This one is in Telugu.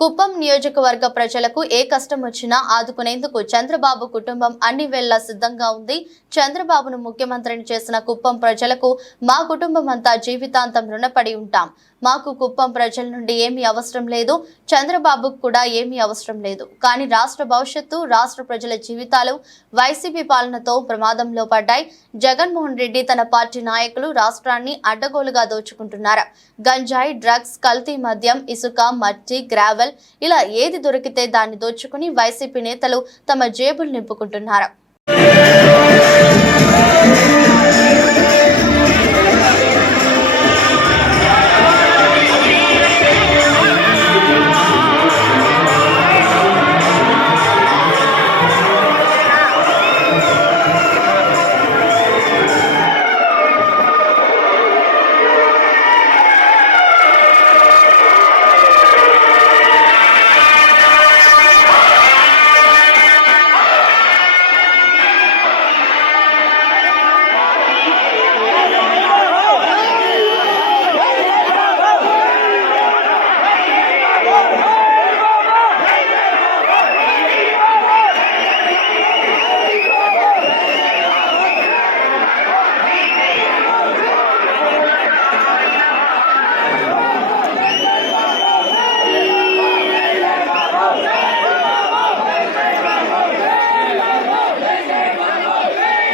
కుప్పం నియోజకవర్గ ప్రజలకు ఏ కష్టం వచ్చినా ఆదుకునేందుకు చంద్రబాబు కుటుంబం అన్ని వేళలా సిద్ధంగా ఉంది. చంద్రబాబును ముఖ్యమంత్రిని చేసిన కుప్పం ప్రజలకు మా కుటుంబం అంతా జీవితాంతం రుణపడి ఉంటాం. మాకు కుప్పం ప్రజల నుండి ఏమీ అవసరం లేదు, చంద్రబాబుకు కూడా ఏమీ అవసరం లేదు. కానీ రాష్ట్ర భవిష్యత్తు, రాష్ట్ర ప్రజల జీవితాలు వైసీపీ పాలనతో ప్రమాదంలో పడ్డాయి. జగన్మోహన్ రెడ్డి తన పార్టీ నాయకులు రాష్ట్రాన్ని అడ్డగోలుగా దోచుకుంటున్నారు. గంజాయి, డ్రగ్స్, కల్తీ మద్యం, ఇసుక, మట్టి, గ్రావెల్ ఇలా ఏది దొరికితే దాన్ని దోచుకుని వైసీపీ నేతలు తమ జేబులు నింపుకుంటున్నారు.